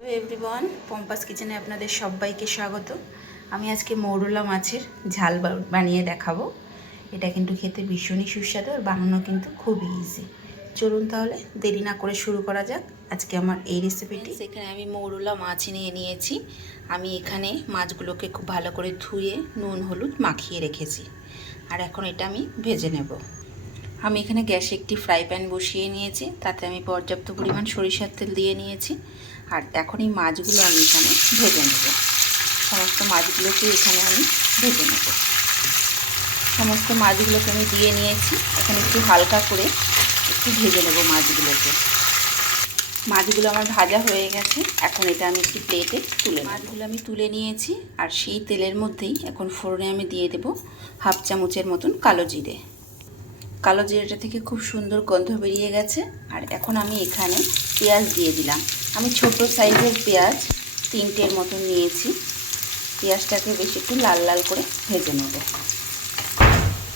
Hello everyone পম্পাস কিচেনে আপনাদের সবাইকে স্বাগত। আমি আজকে মৌরলা মাছের ঝাল বানিয়ে দেখাবো। এটা কিন্তু খেতে ভীষণই সুস্বাদু আর বানানো কিন্তু খুবই ইজি চলুন তাহলে দেরি না করে শুরু করা যাক। আজকে আমার এই রেসিপিটি এখানে আমি মৌরলা মাছ নিয়ে নিয়েছি। আমি এখানে মাছগুলোকে খুব ভালো করে ধুয়ে নুন, হলুদ মাখিয়ে রেখেছি। আর এখন এটা আমি ভেজে নেব। আমি এখানে গ্যাসে একটি ফ্রাই প্যান বসিয়ে নিয়েছি। তাতে আমি পর্যাপ্ত পরিমাণ সরিষার তেল দিয়ে নিয়েছি। আর এখন এই মাছগুলো আমি এখানে ভেজে নেব। সমস্ত মাছগুলোকে এখানে আমি ভেজে নেব। সমস্ত মাছগুলোকে আমি দিয়ে নিয়েছি। এখন একটু হালকা করে একটু ভেজে নেব মাছগুলোকে। মাছগুলো আমার ভাজা হয়ে গেছে। এখন এটা আমি একটি প্লেটে তুলে মাছগুলো আমি তুলে নিয়েছি আর সেই তেলের মধ্যেই এখন ফোড়নে আমি দিয়ে দেব হাফ চামচের মতন কালো জিরে। কালো জিরেটা থেকে খুব সুন্দর গন্ধ বেরিয়ে গেছে। আর এখন আমি এখানে পেঁয়াজ দিয়ে দিলাম। আমি ছোট সাইজের পেঁয়াজ তিনটের মতন নিয়েছি। পেঁয়াজটাকে বেশি একটু লাল লাল করে ভেজে নেব।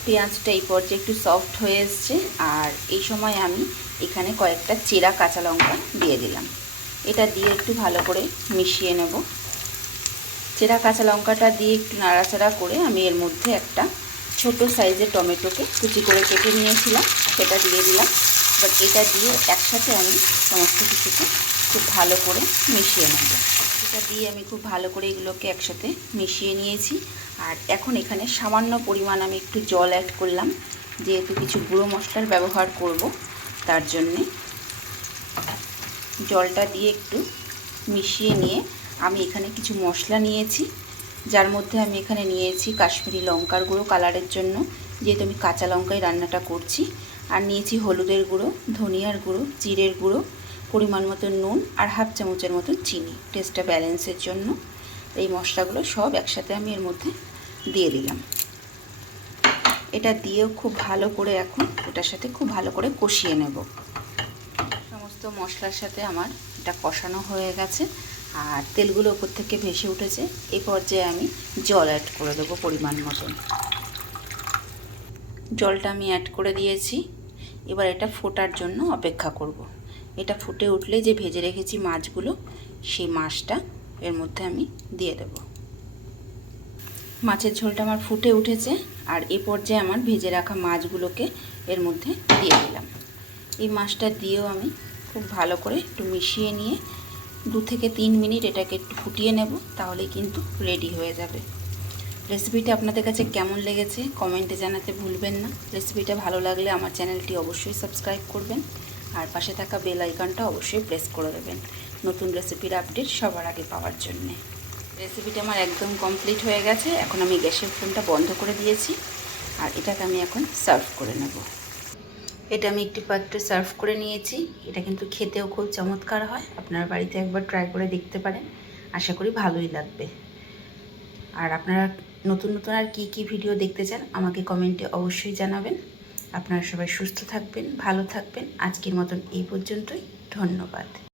পেঁয়াজটা এই পর্যায়ে একটু সফট হয়ে এসছে আর এই সময় আমি এখানে কয়েকটা চেরা কাঁচা লঙ্কা দিয়ে দিলাম। এটা দিয়ে একটু ভালো করে মিশিয়ে নেব। চেরা কাঁচা লঙ্কাটা দিয়ে একটু নাড়াচাড়া করে আমি এর মধ্যে একটা ছোট সাইজের টমেটোকে কুচি করে কেটে নিয়েছিলাম। সেটা দিয়ে দিলাম। এবার এটা দিয়ে একসাথে আমি সমস্ত কিছুকে খুব ভালো করে মিশিয়ে নেব। এটা দিয়ে আমি খুব ভালো করে এগুলোকে একসাথে মিশিয়ে নিয়েছি। আর এখন এখানে সামান্য পরিমাণ আমি একটু জল অ্যাড করলাম। যেহেতু কিছু গুঁড়ো মশলার ব্যবহার করব, তার জন্যে জলটা দিয়ে একটু মিশিয়ে নিয়ে আমি এখানে কিছু মশলা নিয়েছি। যার মধ্যে আমি এখানে নিয়েছি কাশ্মীরি লঙ্কার গুঁড়ো কালারের জন্য। যেহেতু আমি কাঁচা লঙ্কায় রান্নাটা করছি, আর নিয়েছি হলুদের গুঁড়ো, ধনিয়ার গুঁড়ো, জিরের গুঁড়ো পরিমাণ মতো নুন আর হাফ চামচের মতো চিনি, টেস্টটা ব্যালেন্সের জন্য। এই মশলাগুলো সব একসাথে আমি এর মধ্যে দিয়ে দিলাম। এটা দিয়েও খুব ভালো করে এখন এটার সাথে খুব ভালো করে কষিয়ে নেব। সমস্ত মশলার সাথে আমার এটা কষানো হয়ে গেছে আর তেলগুলো উপর থেকে ভেসে উঠেছে। এই পর্যায়ে আমি জল অ্যাড করে দেবো পরিমাণ মতন। জলটা আমি অ্যাড করে দিয়েছি। এবার এটা ফোটার জন্য অপেক্ষা করব। এটা ফুটে উঠলে যে ভেজে রেখেছি মাছগুলো, সেই মাছটা এর মধ্যে আমি দিয়ে দেব। মাছের ঝোলটা আমার ফুটে উঠেছে আর এ পর্যায়ে আমার ভেজে রাখা মাছগুলোকে এর মধ্যে দিয়ে দিলাম। এই মাছটা দিয়েও আমি খুব ভালো করে একটু মিশিয়ে নিয়ে দু থেকে তিন মিনিট এটাকে একটু ফুটিয়ে নেব, তাহলে কিন্তু রেডি হয়ে যাবে। রেসিপিটা আপনাদের কাছে কেমন লেগেছে কমেন্টে জানাতে ভুলবেন না। রেসিপিটা ভালো লাগলে আমার চ্যানেলটি অবশ্যই সাবস্ক্রাইব করবেন। আর পাশে থাকা বেল আইকনটা অবশ্যই প্রেস করে দেবেন। নতুন রেসিপির আপডেট সবার আগে পাওয়ার জন্যে। রেসিপিটা আমার একদম কমপ্লিট হয়ে গেছে। এখন আমি গ্যাসের ফ্লেমটা বন্ধ করে দিয়েছি। আর এটাকে আমি এখন সার্ভ করে নেব। এটা আমি একটি পাত্রে সার্ভ করে নিয়েছি। এটা কিন্তু খেতেও খুব চমৎকার হয়। আপনারা বাড়িতে একবার ট্রাই করে দেখতে পারেন। আশা করি ভালোই লাগবে। আর আপনারা নতুন নতুন আর কি কি ভিডিও দেখতে চান, আমাকে কমেন্টে অবশ্যই জানাবেন। আপনারা সবাই সুস্থ থাকবেন ভালো থাকবেন। আজকের মতন এই পর্যন্তই। ধন্যবাদ।